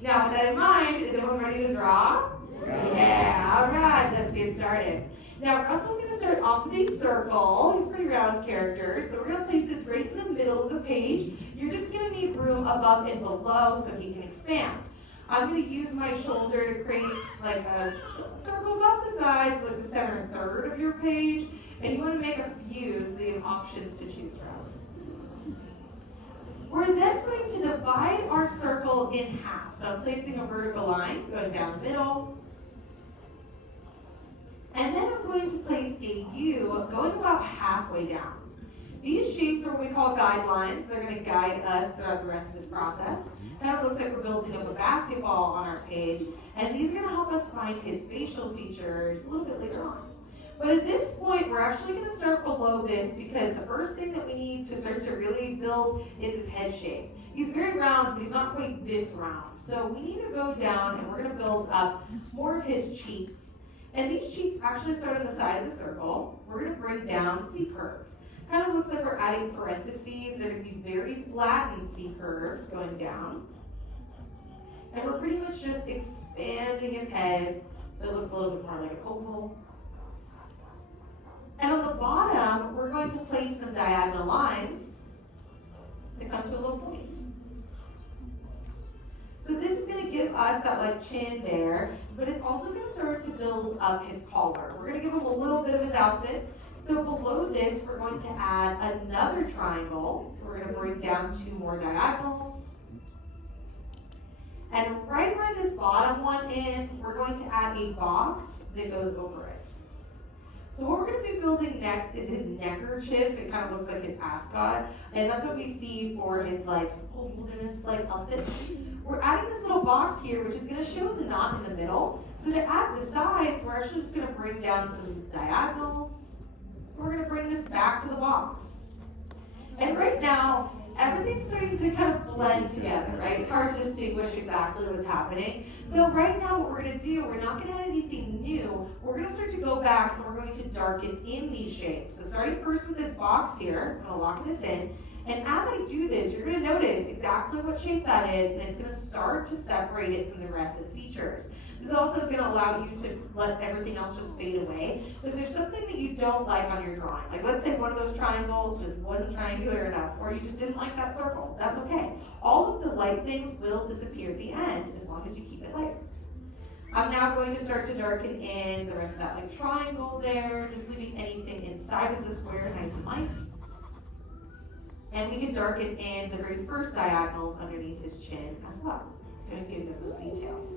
Now, with that in mind, is everyone ready to draw? Yeah, all right, let's get started. Now, Russell's going to start off with a circle. He's a pretty round character, so we're going to place this right in the middle of the page. You're just going to need room above and below so he can expand. I'm going to use my shoulder to create like a circle about the size, like the center and third of your page, and you want to make a few so you have options to choose from. We're then going to divide our circle in half. So I'm placing a vertical line going down the middle. And then I'm going to place a U going about halfway down. These shapes are what we call guidelines. They're going to guide us throughout the rest of this process. Kind of looks like we're building up a basketball on our page, and these are going to help us find his facial features a little bit later on. But at this point, we're actually going to start below this because the first thing that we need to start to really build is his head shape. He's very round, but he's not quite this round. So we need to go down and we're going to build up more of his cheeks. And these cheeks actually start on the side of the circle. We're going to bring down C curves. Kind of looks like we're adding parentheses. They're going to be very flattened C curves going down. And we're pretty much just expanding his head so it looks a little bit more like an oval. And on the bottom, we're going to place some diagonal lines that come to a little point. So this is going to give us that like chin there, but it's also going to start to build up his collar. We're going to give him a little bit of his outfit. So below this, we're going to add another triangle. So we're going to bring down 2 more diagonals. And right where this bottom one is, we're going to add a box that goes over it. So what we're going to be building next is his neckerchief. It kind of looks like his ascot. And that's what we see for his like wilderness like outfit. We're adding this little box here, which is going to show the knot in the middle. So to add the sides, we're actually just going to bring down some diagonals. We're going to bring this back to the box. And right now, everything's starting to kind of blend together, right? It's hard to distinguish exactly what's happening. So right now what we're going to do, we're not going to add anything new. We're going to start to go back and we're going to darken in these shapes. So starting first with this box here, I'm going to lock this in. And as I do this, you're going to notice exactly what shape that is, and it's going to start to separate it from the rest of the features. This is also going to allow you to let everything else just fade away. So if there's something that you don't like on your drawing, like let's say one of those triangles just wasn't triangular enough, or you just didn't like that circle, that's okay. All of the light things will disappear at the end as long as you keep it light. I'm now going to start to darken in the rest of that like triangle there, just leaving anything inside of the square nice and light. And we can darken in the very first diagonals underneath his chin as well. It's going to give us those details.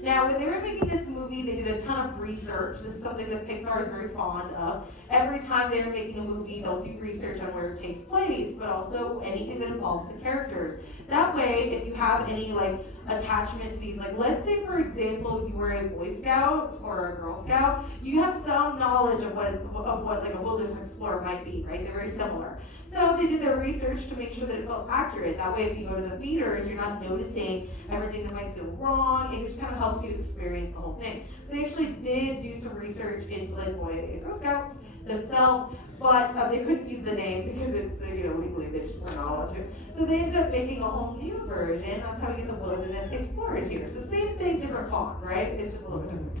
Now, when they were making this movie, they did a ton of research. This is something that Pixar is very fond of. Every time they're making a movie, they'll do research on where it takes place, but also anything that involves the characters. That way, if you have any like attachment to these, like let's say for example, you were a Boy Scout or a Girl Scout, you have some knowledge of what like a wilderness explorer might be, right? They're very similar. So they did their research to make sure that it felt accurate. That way, if you go to the theaters, you're not noticing everything that might feel wrong. It just kind of helps you experience the whole thing. So they actually did do some research into like Boy and Girl Scouts themselves, but they couldn't use the name because it's legally they just weren't allowed to. So they ended up making a whole new version. That's how we get the Wilderness Explorers here. So same thing, different font, right? It's just a little bit different.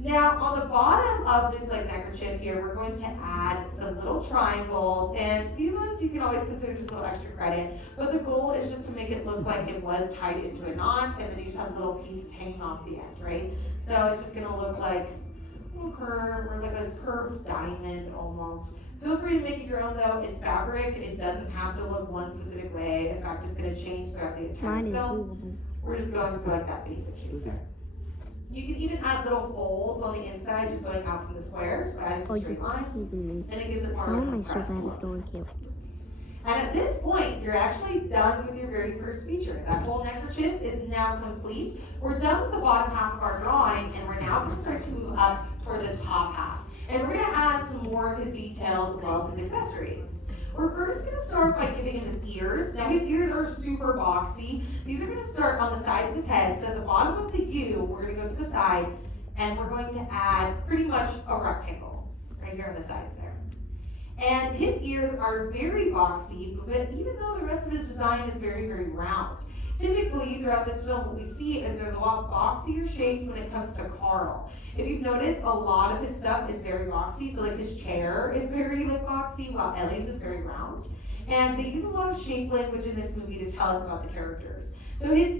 Now, on the bottom of this like neckerchief here, we're going to add some little triangles, and these ones you can always consider just a little extra credit, but the goal is just to make it look like it was tied into a knot, and then you just have little pieces hanging off the end, right? So it's just gonna look like a little curve, or like a curved diamond almost. Feel free to make it your own though. It's fabric, it doesn't have to look one specific way. In fact, it's gonna change throughout the entire film. We're just going for like that basic shape there. You can even add little folds on the inside, just going out from the square, so adding some straight lines, and it gives it more of a compressed look. And at this point, you're actually done with your very first feature. That whole neckerchief is now complete. We're done with the bottom half of our drawing, and we're now going to start to move up toward the top half. And we're going to add some more of his details as well as his accessories. We're first going to start by giving him his ears. Now his ears are super boxy. These are going to start on the sides of his head. So at the bottom of the U, we're going to go to the side, and we're going to add pretty much a rectangle right here on the sides there. And his ears are very boxy, but even though the rest of his design is very, very round. Typically, throughout this film, what we see is there's a lot boxier shapes when it comes to Carl. If you've noticed, a lot of his stuff is very boxy. So like his chair is very like boxy, while Ellie's is very round. And they use a lot of shape language in this movie to tell us about the characters. So his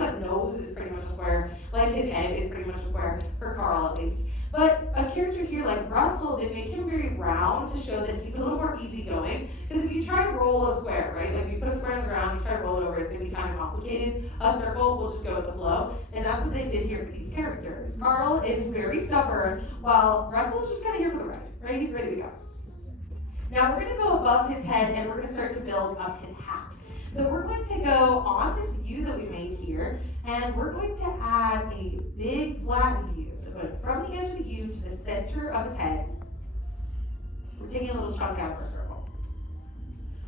like nose is pretty much a square, like his head is pretty much a square, for Carl at least. But a character here like Russell, they make him very round to show that he's a little more easygoing. Because if you try to roll a square, right, like you put a square on the ground, you try to roll it over, it's going to be kind of complicated. A circle will just go with the flow. And that's what they did here for these characters. Carl is very stubborn, while Russell is just kind of here for the ride, right? He's ready to go. Now we're going to go above his head and we're going to start to build up his hat. So we're going to go on this U that we made here, and we're going to add a big flattened U. So going from the edge of the U to the center of his head, we're taking a little chunk out of our circle.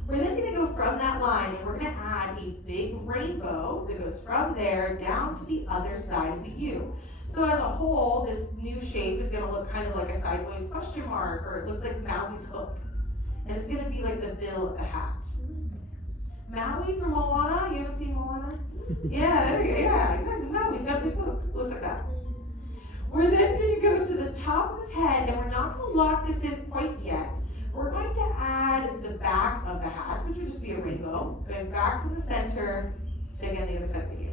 We're then going to go from that line, and we're going to add a big rainbow that goes from there down to the other side of the U. So as a whole, this new shape is going to look kind of like a sideways question mark, or it looks like Maui's hook. And it's going to be like the bill of the hat. Maui from Moana? You haven't seen Moana? Yeah, there you go. Yeah, exactly. Maui's got a big hook. Looks like that. We're then going to go to the top of his head, and we're not going to lock this in quite yet. We're going to add the back of the hat, which would just be a rainbow, going back from the center to again the other side of the U.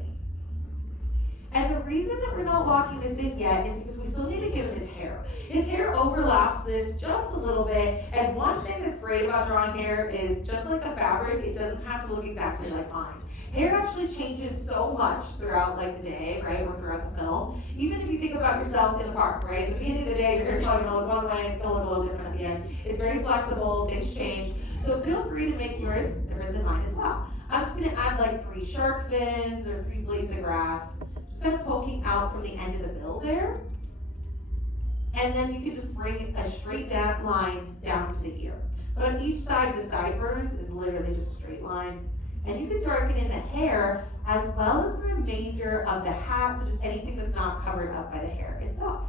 And the reason that we're not locking this in yet is because we still need to give him his hair. His hair overlaps this just a little bit, and one thing that's great about drawing hair is just like the fabric, it doesn't have to look exactly like mine. Hair actually changes so much throughout like the day, right, or throughout the film. Even if you think about yourself in the park, right, at the beginning of the day, your hair's probably going to look one way, it's going to look a little different at the end. It's very flexible, things change. So feel free to make yours different than mine as well. I'm just going to add like 3 shark fins or 3 blades of grass. Just kind of poking out from the end of the bill there. And then you can just bring a straight down line down to the ear. So on each side of the sideburns is literally just a straight line. And you can darken in the hair as well as the remainder of the hat, so just anything that's not covered up by the hair itself.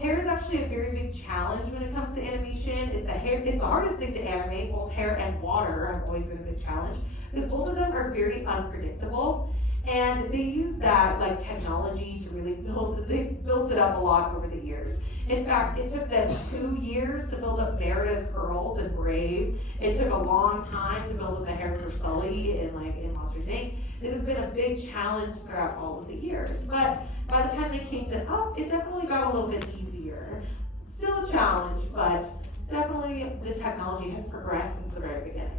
Hair is actually a very big challenge when it comes to animation. It's the hardest thing to animate. Both hair and water have always been a big challenge because both of them are very unpredictable. And they use that like technology to really they built it up a lot over the years. In fact, it took them 2 years to build up Merida's curls and Brave. It took a long time to build up the hair for Sully in Monsters Inc. This has been a big challenge throughout all of the years. But by the time they came to Up, it definitely got a little bit easier. Still a challenge, but definitely the technology has progressed since the very beginning.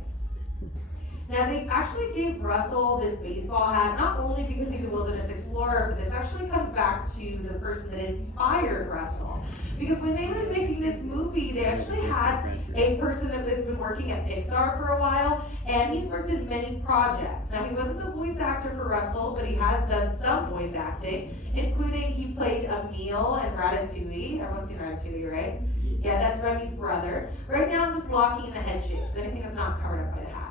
Now, they actually gave Russell this baseball hat, not only because he's a wilderness explorer, but this actually comes back to the person that inspired Russell. Because when they were making this movie, they actually had a person that has been working at Pixar for a while, and he's worked in many projects. Now, he wasn't the voice actor for Russell, but he has done some voice acting, including he played Emile in Ratatouille. Everyone's seen Ratatouille, right? Yeah, that's Remy's brother. Right now, I'm just locking in the head shapes, anything that's not covered up by the hat.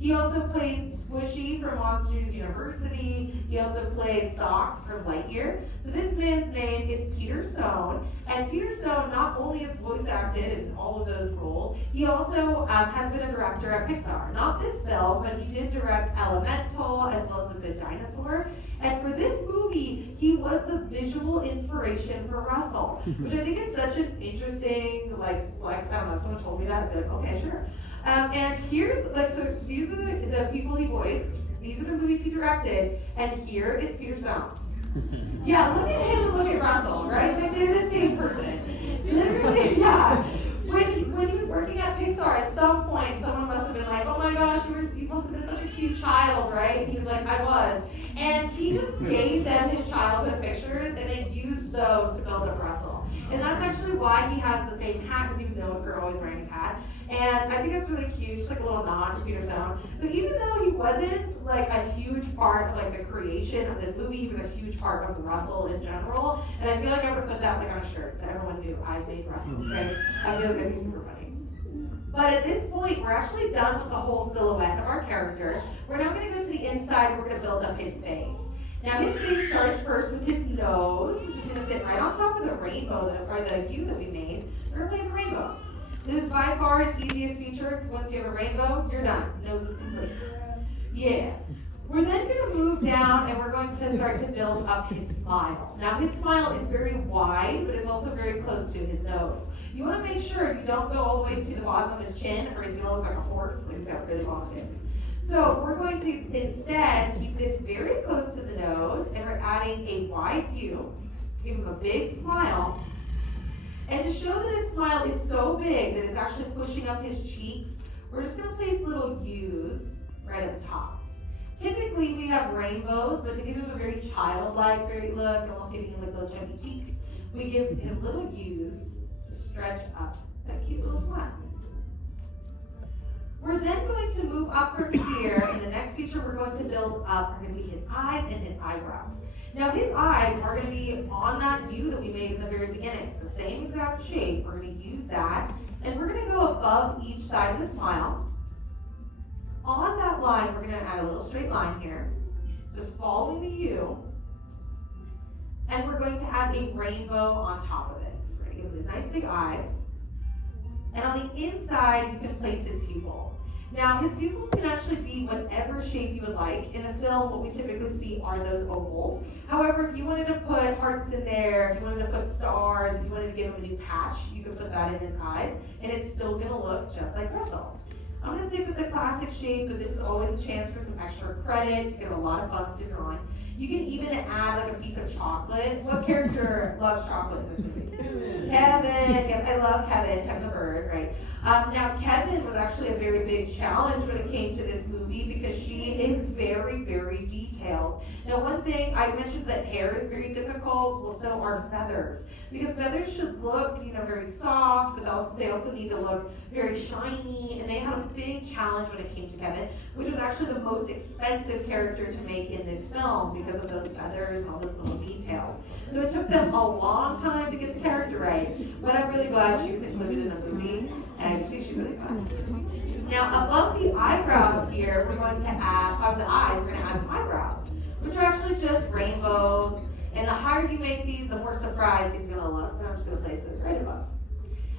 He also plays Squishy from Monsters University. He also plays Socks from Lightyear. So this man's name is Peter Sohn. And Peter Sohn not only has voice acted in all of those roles, he also has been a director at Pixar. Not this film, but he did direct Elemental as well as The Good Dinosaur. And for this movie, he was the visual inspiration for Russell, which I think is such an interesting flex. I don't know, if someone told me that, I'd be like, okay, sure. And here's, so these are the people he voiced, these are the movies he directed, and here is Peter Sohn. Yeah, look at him and look at Russell, right? Like they're the same person. Literally, yeah. When he was working at Pixar, at some point, someone must have been like, oh my gosh, you must have been such a cute child, right? And he was like, I was. And he just gave them his childhood pictures, and they used those to build up Russell. And that's actually why he has the same hat, because he was known for always wearing his hat. And I think that's really cute, just like a little nod to Peter Sohn. So even though he wasn't like a huge part of like the creation of this movie, he was a huge part of Russell in general. And I feel like I would put that like on a shirt so everyone knew I made Russell, right? I feel like that'd be super funny. But at this point, we're actually done with the whole silhouette of our character. We're now going to go to the inside and we're going to build up his face. Now his face starts first with his nose, which is going to sit right on top of the rainbow, or the U that we made. We're going to place a rainbow. This is by far his easiest feature, because once you have a rainbow, you're done. Nose is complete. Yeah. We're then going to move down and we're going to start to build up his smile. Now his smile is very wide, but it's also very close to his nose. You want to make sure you don't go all the way to the bottom of his chin or he's going to look like a horse, like he's got really long lips. So we're going to instead keep this very close to the nose and we're adding a wide view, give him a big smile. And to show that his smile is so big that it's actually pushing up his cheeks, we're just going to place little U's right at the top. Typically we have rainbows, but to give him a very childlike look, almost giving him like little chubby cheeks, we give him little U's to stretch up that cute little smile. We're then going to move up from here. In the next feature we're going to build up are going to be his eyes and his eyebrows. Now his eyes are going to be on that U that we made in the very beginning. It's the same exact shape. We're going to use that. And we're going to go above each side of the smile. On that line, we're going to add a little straight line here, just following the U. And we're going to add a rainbow on top of it. So we're going to give him these nice big eyes. And on the inside, you can place his pupil. Now, his pupils can actually be whatever shape you would like. In the film, what we typically see are those ovals. However, if you wanted to put hearts in there, if you wanted to put stars, if you wanted to give him a new patch, you could put that in his eyes, and it's still going to look just like Russell. I'm going to stick with the classic shape, but this is always a chance for some extra credit to get a lot of fun with your drawing. You can even add like a piece of chocolate. What character loves chocolate in this movie? Kevin. Yes, I love Kevin. Kevin the bird, right? Now, Kevin was actually a very big challenge when it came to this movie because she is very, very detailed. Now, one thing, I mentioned that hair is very difficult. Well, so are feathers. Because feathers should look, very soft, but they also need to look very shiny. And they had a big challenge when it came to Kevin, which was actually the most expensive character to make in this film because of those feathers and all those little details. So it took them a long time to get the character right. But I'm really glad she was included in the movie. And she's really fun. Now, above the eyebrows here, we're going to add, of the eyes, we're going to add some eyebrows, which are actually just rainbows. And the higher you make these, the more surprised he's going to look. And I'm just going to place this right above.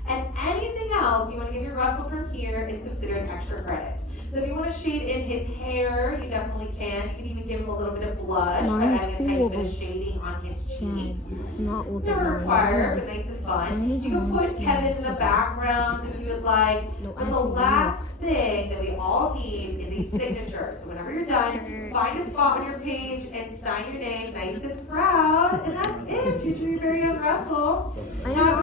And anything else you want to give your Russell from here is considered extra credit. So if you want to shade in his hair, you definitely can. You can even give him a little bit of blush by adding a tiny bit of shading on his cheeks. Never required, but nice and fun. You can put Kevin in the background if you would like. But the last thing that we all need is a signature. So whenever you're done, find a spot on your page and sign your name nice and proud. And that's it. You drew your very own Russell. Now,